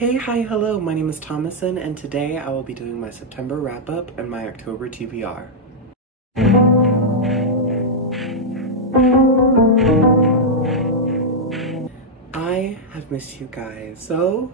Hey, hi, hello, my name is Thomason, and today I will be doing my September wrap-up and my October TBR. I have missed you guys so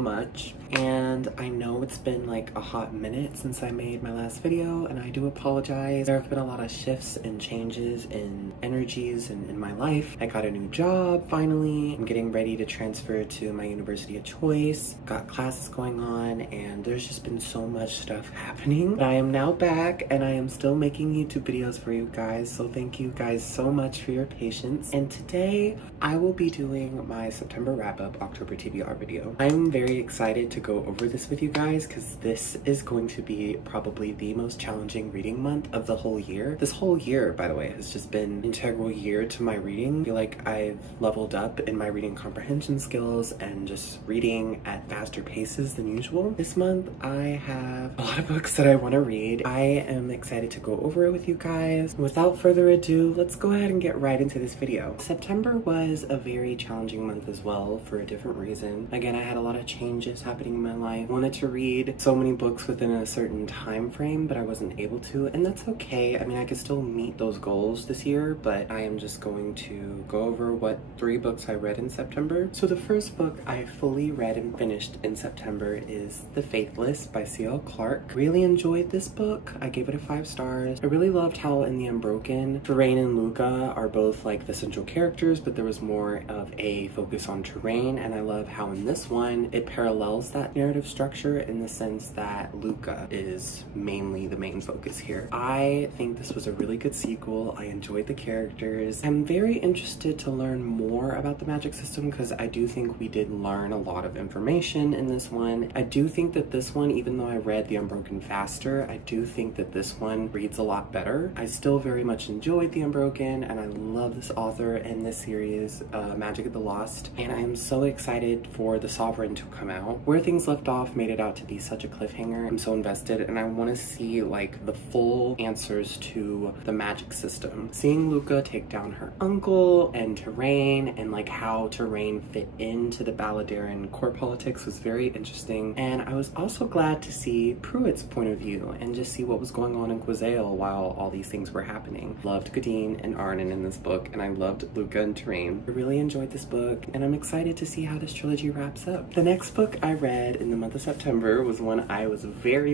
much, and I know it's been like a hot minute since I made my last video, and I do apologize. There have been a lot of shifts and changes in energies in my life. I got a new job finally. I'm getting ready to transfer to my university of choice. Got classes going on, and there's just been so much stuff happening. But I am now back, and I am still making YouTube videos for you guys, so thank you guys so much for your patience. And today I will be doing my September wrap-up October TBR video. I'm very excited to go over this with you guys because this is going to be probably the most challenging reading month of the whole year. This whole year, by the way, has just been an integral year to my reading. I feel like I've leveled up in my reading comprehension skills and just reading at faster paces than usual. This month I have a lot of books that I want to read. I am excited to go over it with you guys. Without further ado, let's go ahead and get right into this video. September was a very challenging month as well for a different reason. Again, I had a lot of changes happening in my life. I wanted to read so many books within a certain time frame, but I wasn't able to, and that's okay. I mean, I could still meet those goals this year, but I am just going to go over what 3 books I read in September. So the first book I fully read and finished in September is The Faithless by C.L. Clarke. Really enjoyed this book. I gave it a 5 stars. I really loved how in The Unbroken, Terrain and Luca are both like the central characters, but there was more of a focus on Terrain, and I love how in this one it parallels that narrative structure in the sense that Luca is mainly the main focus here. I think this was a really good sequel. I enjoyed the characters. I'm very interested to learn more about the magic system because I do think we did learn a lot of information in this one. I do think that this one, even though I read The Unbroken faster, I do think that this one reads a lot better. I still very much enjoyed The Unbroken, and I love this author and this series, Magic of the Lost, and I am so excited for The Sovereign to come out. Where things left off made it out to be such a cliffhanger. I'm so invested, and I want to see like the full answers to the magic system. Seeing Luca take down her uncle and Terrain, and like how Terrain fit into the Balladeran court politics was very interesting, and I was also glad to see Pruitt's point of view and just see what was going on in Quizale while all these things were happening. Loved Gadine and Arnon in this book, and I loved Luca and Terrain. I really enjoyed this book, and I'm excited to see how this trilogy wraps up. The next book I read in the month of September was one I was very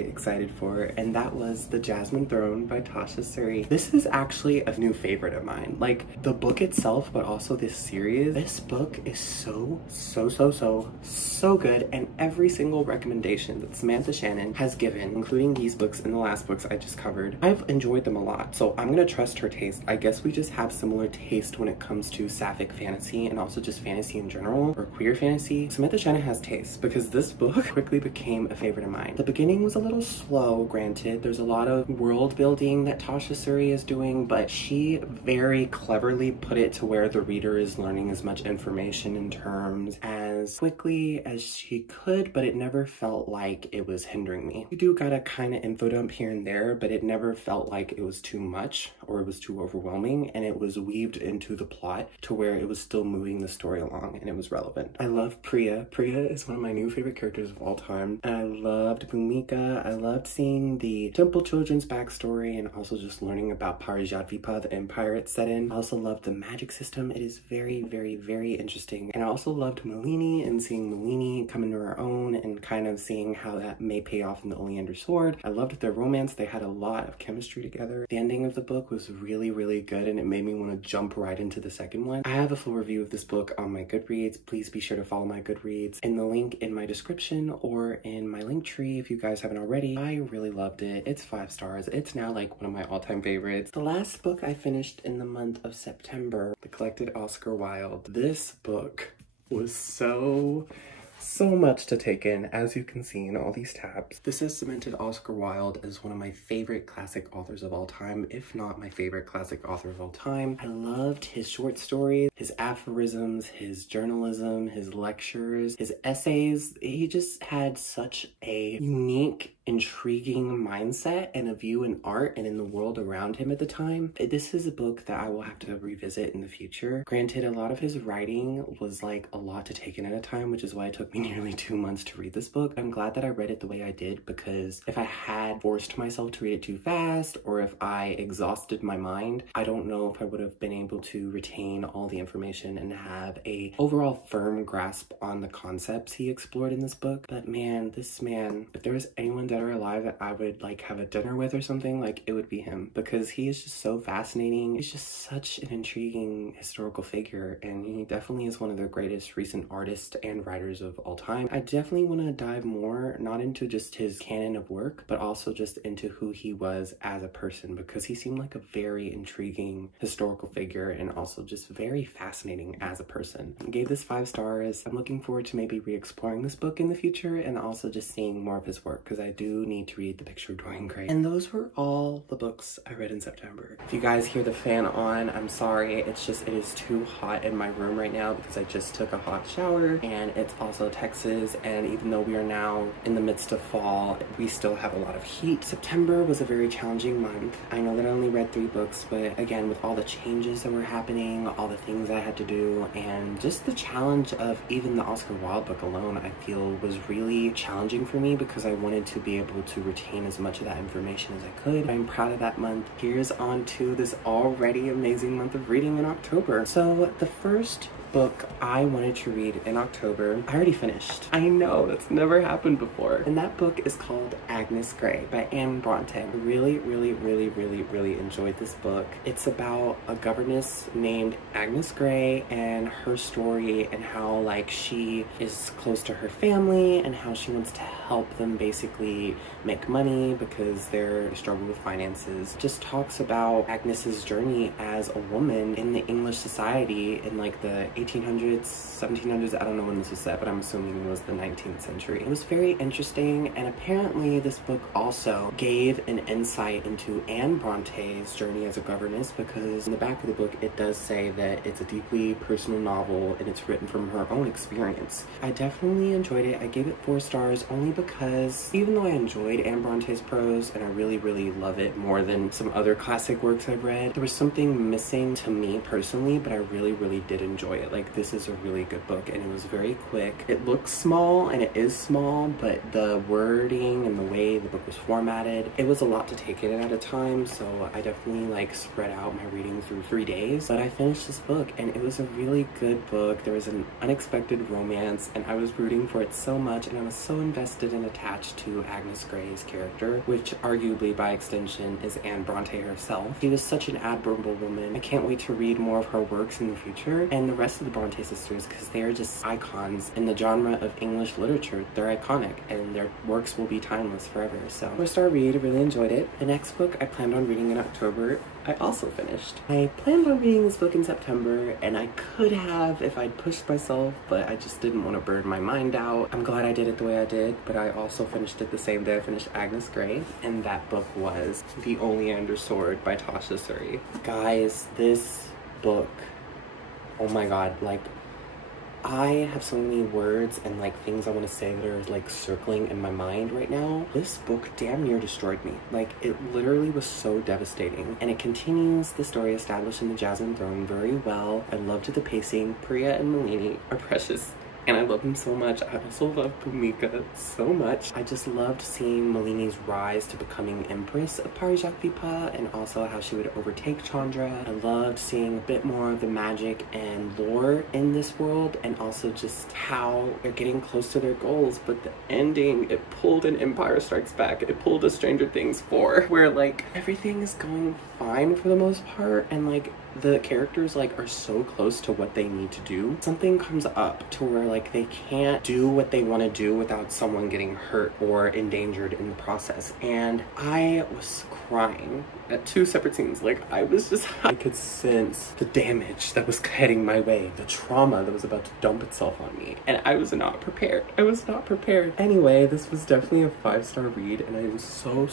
excited for, and that was The Jasmine Throne by Tasha Suri. This is actually a new favorite of mine. Like the book itself, but also this series. This book is so good, and every single recommendation that Samantha Shannon has given, including these books and the last books I just covered, I've enjoyed them a lot. So I'm gonna trust her taste. I guess we just have similar taste when it comes to sapphic fantasy and also just fantasy in general, or queer fantasy. Samantha Shannon has taste, because this book quickly became a favorite of mine. The beginning was a little slow, granted. There's a lot of world building that Tasha Suri is doing, but she very cleverly put it to where the reader is learning as much information in terms as quickly as she could, but it never felt like it was hindering me. You do got a kind of info dump here and there, but it never felt like it was too much or it was too overwhelming, and it was weaved into the plot to where it was still moving the story along and it was relevant. I love Priya. Priya is one of my new favorite characters of all time, and I loved Bhumika. I loved seeing the Temple Children's backstory and also just learning about Parijatvipa, the empire it's set in. I also loved the magic system. It is very interesting, and I also loved Malini and seeing Malini come into her own and kind of seeing how that may pay off in the Oleander Sword. I loved their romance. They had a lot of chemistry together. The ending of the book was really good, and it made me want to jump right into the second one. I have a full review of this book on my Goodreads. Please be sure to follow my Goodreads in the link in my description or in my link tree if you guys haven't already. I really loved it. It's 5 stars. It's now like one of my all-time favorites. The last book I finished in the month of September, The Collected Oscar Wilde. This book was so much to take in, as you can see in all these tabs. This has cemented Oscar Wilde as one of my favorite classic authors of all time, if not my favorite classic author of all time. I loved his short stories, his aphorisms, his journalism, his lectures, his essays. He just had such a unique, intriguing mindset and a view in art and in the world around him at the time. This is a book that I will have to revisit in the future. Granted, a lot of his writing was like a lot to take in at a time, which is why it took took me nearly 2 months to read this book. I'm glad that I read it the way I did, because if I had forced myself to read it too fast, or if I exhausted my mind, I don't know if I would have been able to retain all the information and have a overall firm grasp on the concepts he explored in this book. But man, this man, if there was anyone dead or alive that I would like have a dinner with or something, like it would be him, because he is just so fascinating. He's just such an intriguing historical figure, and he definitely is one of the greatest recent artists and writers of all time. I definitely want to dive more, not into just his canon of work, but also just into who he was as a person, because he seemed like a very intriguing historical figure and also just very fascinating as a person. I gave this 5 stars. I'm looking forward to maybe re-exploring this book in the future and also just seeing more of his work, because I do need to read The Picture of Dorian Gray. And those were all the books I read in September. If you guys hear the fan on, I'm sorry. It's just, it is too hot in my room right now because I just took a hot shower, and it's also Texas, and even though we are now in the midst of fall, we still have a lot of heat. September was a very challenging month. I know that I only read 3 books, but again, with all the changes that were happening, all the things I had to do, and just the challenge of even the Oscar Wilde book alone, I feel was really challenging for me, because I wanted to be able to retain as much of that information as I could. I'm proud of that month. Here's on to this already amazing month of reading in October. So the first book I wanted to read in October, I already finished. I know, that's never happened before. And that book is called Agnes Grey by Anne Bronte. I really enjoyed this book. It's about a governess named Agnes Grey and her story, and how like she is close to her family and how she wants to help them basically make money because they're struggling with finances. Just talks about Agnes's journey as a woman in the English society in like the 1800s, 1700s, I don't know when this was set, but I'm assuming it was the 19th century. It was very interesting, and apparently this book also gave an insight into Anne Bronte's journey as a governess, because in the back of the book it does say that it's a deeply personal novel and it's written from her own experience. I definitely enjoyed it. I gave it 4 stars only because even though I enjoyed Anne Bronte's prose and I really love it more than some other classic works I've read, there was something missing to me personally, but I really did enjoy it. Like, this is a really good book, and it was very quick. It looks small, and it is small, but the wording and the way the book was formatted, it was a lot to take in at a time, so I definitely like spread out my reading through 3 days. But I finished this book, and it was a really good book. There was an unexpected romance, and I was rooting for it so much, and I was so invested and attached to Agnes Grey's character, which arguably by extension is Anne Bronte herself. She was such an admirable woman. I can't wait to read more of her works in the future, and the rest of the Bronte sisters, because they're just icons in the genre of English literature. They're iconic, and their works will be timeless forever. So 4-star read, I really enjoyed it. The next book I planned on reading in October, I also finished. I planned on reading this book in September, and I could have if I'd pushed myself, but I just didn't want to burn my mind out. I'm glad I did it the way I did, but I also finished it the same day I finished Agnes Grey, and that book was The Oleander Sword by Tasha Suri. Guys, this book, oh my god, like, I have so many words and like things I want to say that are like circling in my mind right now. This book damn near destroyed me. Like, it literally was so devastating. And it continues the story established in the Jasmine Throne very well. I loved the pacing. Priya and Malini are precious, and I love them so much. I also love Bhumika so much. I just loved seeing Malini's rise to becoming Empress of Parijakvipa, and also how she would overtake Chandra. I loved seeing a bit more of the magic and lore in this world, and also just how they're getting close to their goals. But the ending, it pulled an Empire Strikes Back. It pulled a Stranger Things 4, where like everything is going fine for the most part, and like the characters like are so close to what they need to do. Something comes up to where like they can't do what they want to do without someone getting hurt or endangered in the process. And I was crying at 2 separate scenes. Like, I was just, I could sense the damage that was heading my way, the trauma that was about to dump itself on me, and I was not prepared. I was not prepared. Anyway, this was definitely a 5-star read, and I am so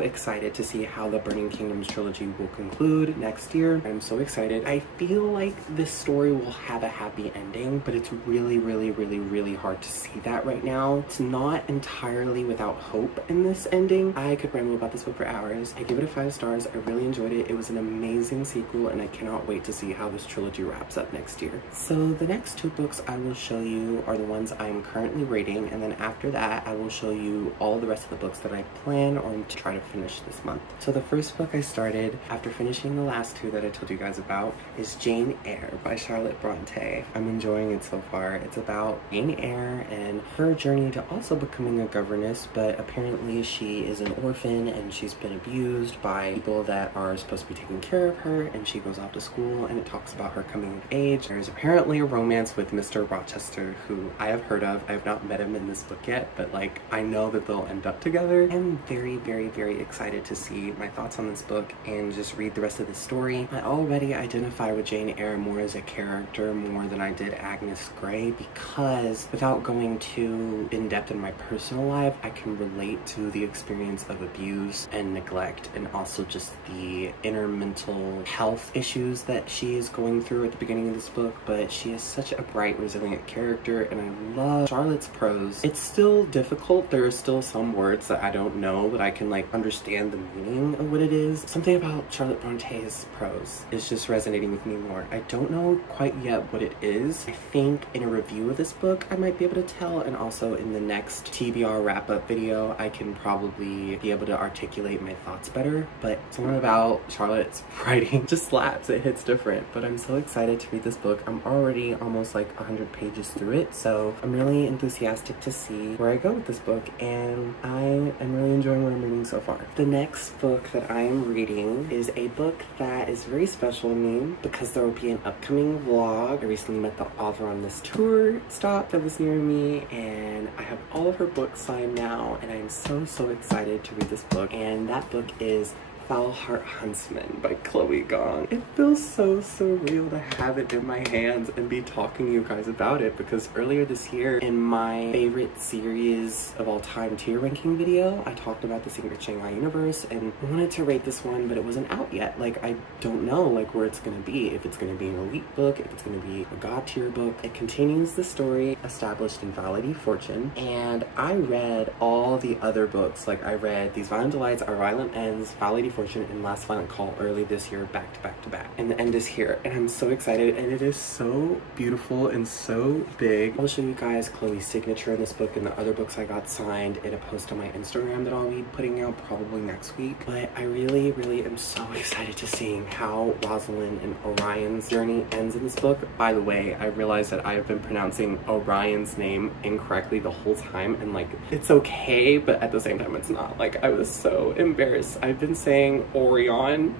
excited to see how the Burning Kingdoms trilogy will conclude now next year. I'm so excited. I feel like this story will have a happy ending, but it's really hard to see that right now. It's not entirely without hope in this ending. I could ramble about this book for hours. I give it a 5 stars. I really enjoyed it. It was an amazing sequel, and I cannot wait to see how this trilogy wraps up next year. So the next 2 books I will show you are the ones I'm currently reading, and then after that I will show you all the rest of the books that I plan on to try to finish this month. So the first book I started after finishing the last 2 that I told you guys about is Jane Eyre by Charlotte Bronte. I'm enjoying it so far. It's about Jane Eyre and her journey to also becoming a governess, but apparently she is an orphan and she's been abused by people that are supposed to be taking care of her, and she goes off to school, and it talks about her coming of age. There's apparently a romance with Mr. Rochester, who I have heard of. I have not met him in this book yet, but like I know that they'll end up together. I'm very excited to see my thoughts on this book and just read the rest of the story. I already identify with Jane Eyre more as a character more than I did Agnes Grey, because without going too in-depth in my personal life, I can relate to the experience of abuse and neglect, and also just the inner mental health issues that she is going through at the beginning of this book. But she is such a bright, resilient character, and I love Charlotte's prose. It's still difficult. There are still some words that I don't know, but I can like understand the meaning of what it is. Something about Charlotte Bronte's prose is just resonating with me more. I don't know quite yet what it is. I think in a review of this book I might be able to tell, and also in the next TBR wrap-up video I can probably be able to articulate my thoughts better. But something about Charlotte's writing just slaps. It hits different. But I'm so excited to read this book. I'm already almost like 100 pages through it, so I'm really enthusiastic to see where I go with this book, and I am really enjoying what I'm reading so far. The next book that I am reading is a book that is very special to me because there will be an upcoming vlog. I recently met the author on this tour stop that was near me, and I have all of her books signed now, and I'm so excited to read this book. And that book is Foul Heart Huntsman by Chloe Gong. It feels so surreal to have it in my hands and be talking to you guys about it, because earlier this year in my favorite series of all time tier ranking video, I talked about the Secret Shanghai Universe, and I wanted to rate this one, but it wasn't out yet. Like, I don't know like where it's gonna be, if it's gonna be an elite book, if it's gonna be a god tier book. It continues the story established in Validity Fortune, and I read all the other books. Like, I read These Violent Delights, Our Violent Ends, Validity Fortune, and Last Violent Call early this year, back to back, and the end is here, and I'm so excited, and it is so beautiful and so big. I'll show you guys Chloe's signature in this book and the other books I got signed in a post on my Instagram that I'll be putting out probably next week. But I really am so excited to see how Rosalind and Orion's journey ends in this book. By the way, I realized that I have been pronouncing Orion's name incorrectly the whole time, and like, it's okay, but at the same time it's not. Like, I was so embarrassed. I've been saying Orion.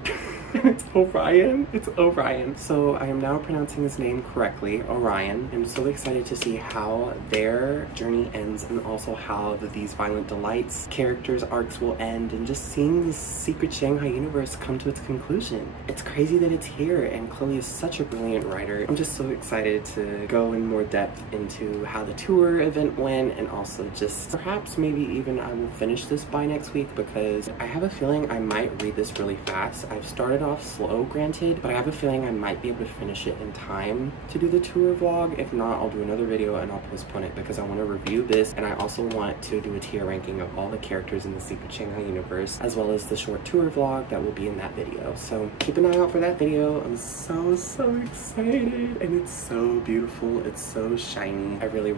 It's Orion. It's Orion. So I am now pronouncing his name correctly, Orion. I'm so excited to see how their journey ends, and also how These Violent Delights characters' arcs will end, and just seeing this Secret Shanghai Universe come to its conclusion. It's crazy that it's here, and Chloe is such a brilliant writer. I'm just so excited to go in more depth into how the tour event went, and also just perhaps maybe even I will finish this by next week, because I have a feeling I might read this really fast. I've started off slow, granted, but I have a feeling I might be able to finish it in time to do the tour vlog. If not, I'll do another video and I'll postpone it, because I want to review this, and I also want to do a tier ranking of all the characters in the Secret Shanghai Universe, as well as the short tour vlog that will be in that video. So keep an eye out for that video. I'm so excited, and it's so beautiful. It's so shiny. I really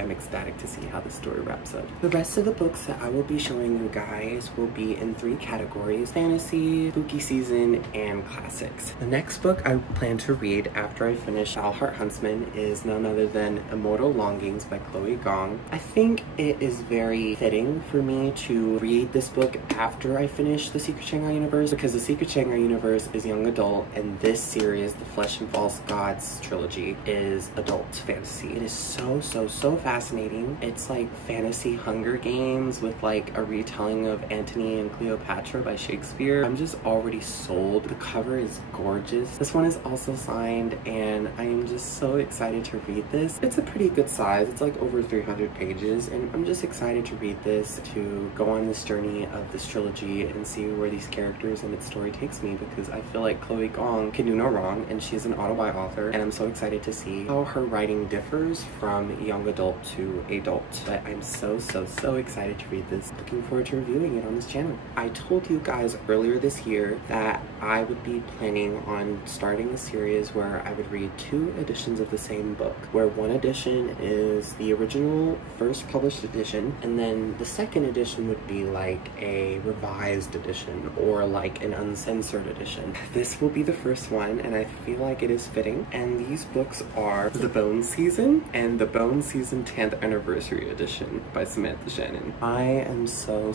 am ecstatic to see how the story wraps up. The rest of the books that I will be showing you guys will be in 3 categories: fantasy, spooky season, and classics. The next book I plan to read after I finish Foul Heart Huntsman is none other than Immortal Longings by Chloe Gong. I think it is very fitting for me to read this book after I finish the Secret Shanghai Universe, because the Secret Shanghai Universe is young adult, and this series, the Flesh and False Gods trilogy, is adult fantasy. It is so fascinating. It's like fantasy Hunger Games with like a retelling of Antony and Cleopatra by Shakespeare. I'm just already sold gold. The cover is gorgeous. This one is also signed, and I am just so excited to read this. It's a pretty good size. It's like over 300 pages, and I'm just excited to read this, to go on this journey of this trilogy and see where these characters and its story takes me, because I feel like Chloe Gong can do no wrong, and she's an autobi author, and I'm so excited to see how her writing differs from young adult to adult. But I'm so excited to read this. Looking forward to reviewing it on this channel. I told you guys earlier this year that I would be planning on starting a series where I would read 2 editions of the same book, where one edition is the original first published edition, and then the second edition would be like a revised edition or like an uncensored edition. This will be the first one, and I feel like it is fitting. And these books are The Bone Season and The Bone Season 10th Anniversary Edition by Samantha Shannon. I am so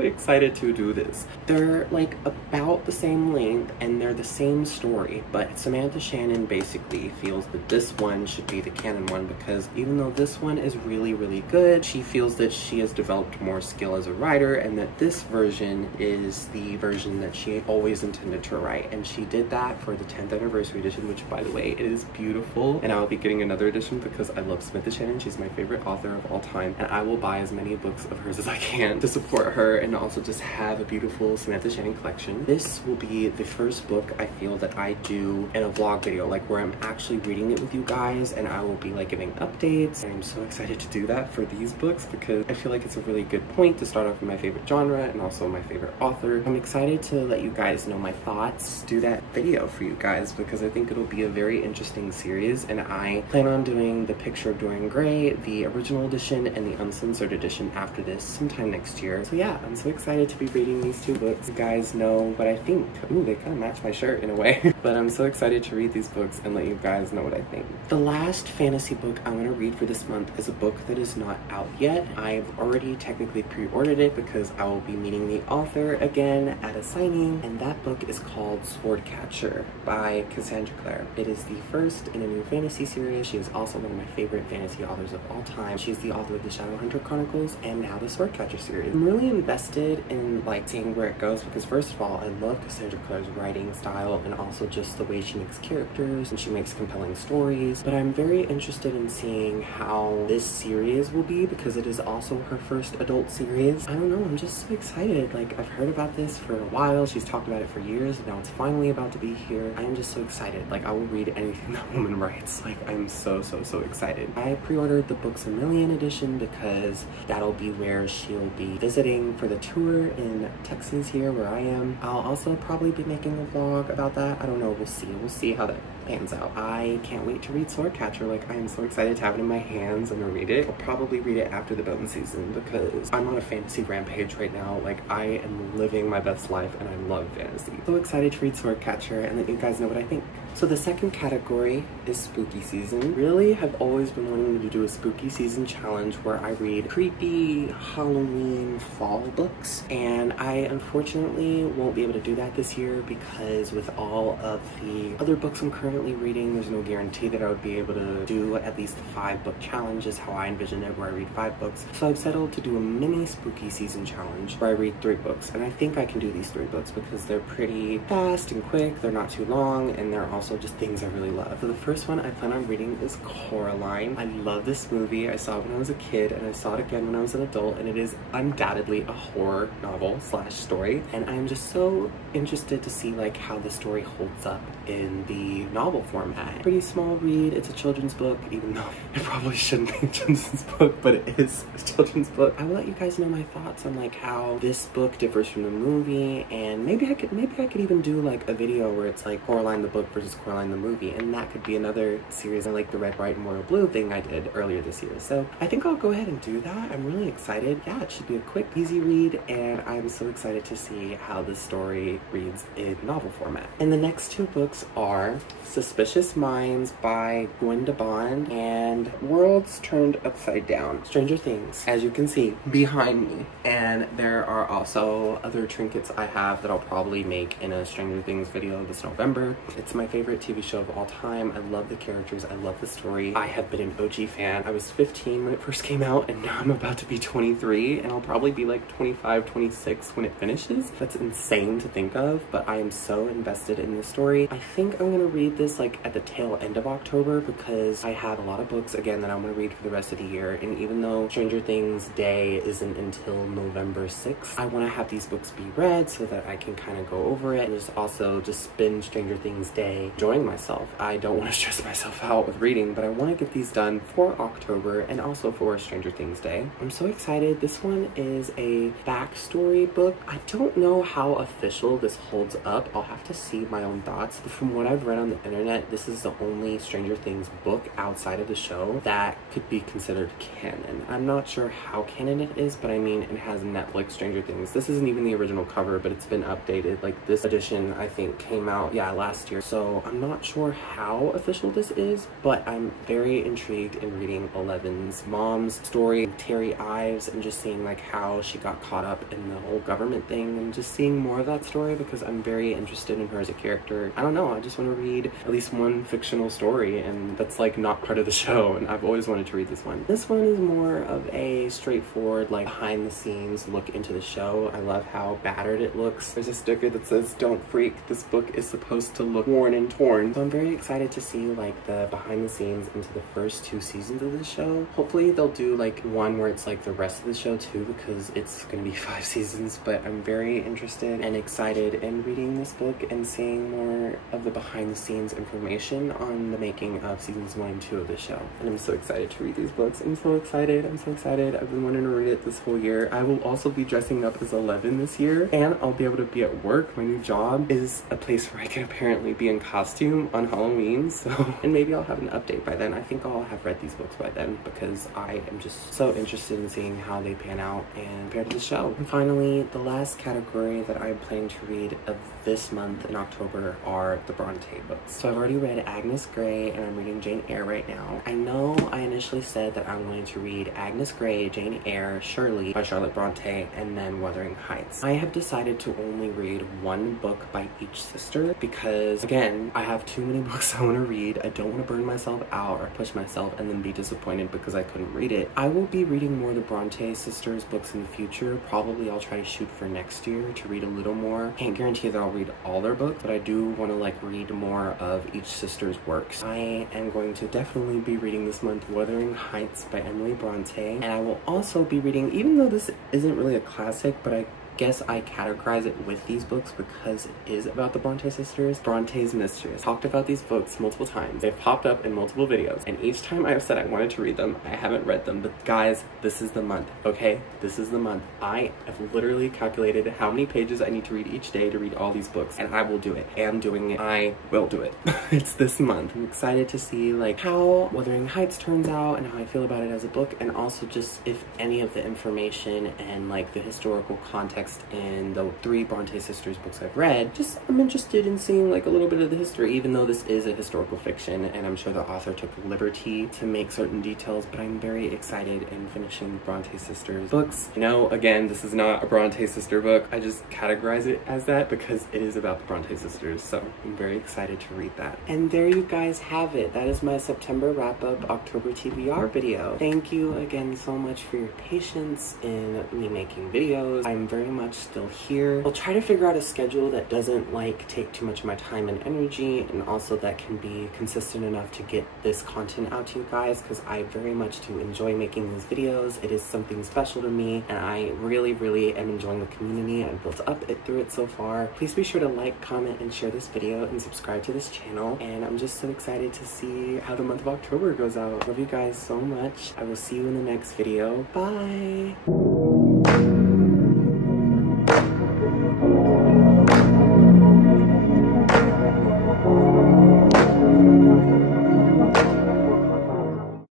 excited to do this. They're like about the same length and they're the same story, but Samantha Shannon basically feels that this one should be the canon one, because even though this one is really good, she feels that she has developed more skill as a writer, and that this version is the version that she always intended to write. And she did that for the 10th Anniversary Edition, which, by the way, it is beautiful, and I'll be getting another edition because I love Samantha Shannon. She's my favorite author of all time, and I will buy as many books of hers as I can to support her and also just have a beautiful Samantha Shannon collection. This will be the first book I feel that I do in a vlog video, like where I'm actually reading it with you guys, and I will be like giving updates. I'm so excited to do that for these books because I feel like it's a really good point to start off with my favorite genre and also my favorite author. I'm excited to let you guys know my thoughts, do that video for you guys, because I think it'll be a very interesting series, and I plan on doing The Picture of Dorian Gray, the original edition, and the uncensored edition after this sometime next year. So yeah, I'm so excited to be reading these 2 books. You guys know what I think. Ooh, they kind of match my shirt in a way. But I'm so excited to read these books and let you guys know what I think. The last fantasy book I'm going to read for this month is a book that is not out yet. I've already technically pre-ordered it because I will be meeting the author again at a signing, and that book is called Swordcatcher by Cassandra Clare. It is the first in a new fantasy series. She is also one of my favorite fantasy authors of all time. She's the author of the Shadowhunter Chronicles and now the Swordcatcher series. I'm really invested in like seeing where it goes because, first of all, I love Cassandra Clare's writing style and also just the way she makes characters and she makes compelling stories. But I'm very interested in seeing how this series will be because it is also her first adult series. I don't know, I'm just so excited. Like, I've heard about this for a while. She's talked about it for years, and now it's finally about to be here. I am just so excited. Like, I will read anything that woman writes. Like, I'm so excited. I pre-ordered the Books A Million edition because that'll be where she'll be visiting for the tour in Texas here where I am. I'll also probably be making a vlog about that. I don't know, we'll see. We'll see how that pans out. I can't wait to read Swordcatcher. Like, I am so excited to have it in my hands and to read it. I'll probably read it after the Bone Season because I'm on a fantasy rampage right now. Like, I am living my best life and I love fantasy. So excited to read Swordcatcher and let you guys know what I think. So the second category is spooky season. Really have always been wanting to do a spooky season challenge where I read creepy Halloween fall books, and I unfortunately won't be able to do that this year because with all of the other books I'm currently reading, there's no guarantee that I would be able to do at least the 5-book challenge is how I envision it, where I read 5 books. So I've settled to do a mini spooky season challenge where I read 3 books, and I think I can do these 3 books because they're pretty fast and quick, they're not too long, and they're also just things I really love. So the first one I plan on reading is Coraline. I love this movie. I saw it when I was a kid and I saw it again when I was an adult, and it is undoubtedly a horror novel / story, and I'm just so interested to see like how the story holds up in the novel format. Pretty small read. It's a children's book, even though it probably shouldn't be a children's book, but it is a children's book. I will let you guys know my thoughts on like how this book differs from the movie, and maybe I could even do like a video where it's like Coraline the book versus Coraline the movie, and that could be another series. I like the red, white, and royal blue thing I did earlier this year. So I think I'll go ahead and do that. I'm really excited. Yeah, it should be a quick, easy read, and I'm so excited to see how the story reads in novel format. And the next 2 books are Suspicious Minds by Gwenda Bond and Worlds Turned Upside Down, Stranger Things, as you can see behind me. And there are also other trinkets I have that I'll probably make in a Stranger Things video this November. It's my favorite favorite TV show of all time. I love the characters, I love the story. I have been an OG fan. I was 15 when it first came out, and now I'm about to be 23, and I'll probably be like 25, 26 when it finishes. That's insane to think of, but I am so invested in this story. I think I'm gonna read this like at the tail end of October because I have a lot of books again that I'm gonna read for the rest of the year, and even though Stranger Things Day isn't until November 6th, I want to have these books be read so that I can kind of go over it and just also just spend Stranger Things Day enjoying myself. I don't want to stress myself out with reading, but I want to get these done for October and also for Stranger Things Day. I'm so excited. This one is a backstory book. I don't know how official this holds up. I'll have to see my own thoughts. But from what I've read on the internet, this is the only Stranger Things book outside of the show that could be considered canon. I'm not sure how canon it is, but I mean, it has Netflix Stranger Things. This isn't even the original cover, but it's been updated. Like, this edition, I think, came out, yeah, last year. So I'm not sure how official this is, but I'm very intrigued in reading Eleven's mom's story, Terry Ives, and just seeing like how she got caught up in the whole government thing, and just seeing more of that story because I'm very interested in her as a character. I don't know, I just want to read at least one fictional story, and that's like not part of the show, and I've always wanted to read this one. This one is more of a straightforward, like, behind the scenes look into the show. I love how battered it looks. There's a sticker that says, "Don't freak, this book is supposed to look worn and torn." So I'm very excited to see like the behind the scenes into the first 2 seasons of the show. Hopefully they'll do like one where it's like the rest of the show too, because it's gonna be 5 seasons, but I'm very interested and excited in reading this book and seeing more of the behind the scenes information on the making of seasons 1 and 2 of the show. And I'm so excited to read these books. I'm so excited. I'm so excited. I've been wanting to read it this whole year. I will also be dressing up as 11 this year, and I'll be able to be at work. My new job is a place where I can apparently be in costume on Halloween, so, and maybe I'll have an update by then. I think I'll have read these books by then because I am just so interested in seeing how they pan out and compare to the show. And finally, the last category that I'm planning to read of this month in October are the Bronte books. So I've already read Agnes Grey, and I'm reading Jane Eyre right now. I know I initially said that I'm going to read Agnes Grey, Jane Eyre, Shirley by Charlotte Bronte, and then Wuthering Heights. I have decided to only read one book by each sister because, again, I have too many books I want to read. I don't want to burn myself out or push myself and then be disappointed because I couldn't read it. I will be reading more of the Bronte sisters books in the future. Probably I'll try to shoot for next year to read a little more. Can't guarantee that I'll read all their books, but I do want to like read more of each sister's works. I am going to definitely be reading this month Wuthering Heights by Emily Bronte, and I will also be reading, even though this isn't really a classic, but I guess I categorize it with these books because it is about the Bronte sisters. Bronte's Mistress. Talked about these books multiple times. They've popped up in multiple videos, and each time I've said I wanted to read them, I haven't read them. But guys, this is the month, okay? This is the month. I have literally calculated how many pages I need to read each day to read all these books, and I will do it. I am doing it. I will do it. It's this month. I'm excited to see like how Wuthering Heights turns out and how I feel about it as a book, and also just if any of the information and like the historical context in the 3 Bronte sisters books I've read. Just, I'm interested in seeing like a little bit of the history, even though this is a historical fiction, and I'm sure the author took liberty to make certain details, but I'm very excited in finishing Bronte sisters books. You know, again, this is not a Bronte sister book. I just categorize it as that because it is about the Bronte sisters, so I'm very excited to read that. And there you guys have it. That is my September wrap-up October TBR video. Thank you again so much for your patience in me making videos. I'm very much still here. I'll try to figure out a schedule that doesn't like take too much of my time and energy, and also that can be consistent enough to get this content out to you guys, because I very much do enjoy making these videos. It is something special to me, and I really am enjoying the community I've built up through it so far. Please be sure to like, comment, and share this video, and subscribe to this channel. And I'm just so excited to see how the month of October goes out. Love you guys so much. I will see you in the next video. Bye!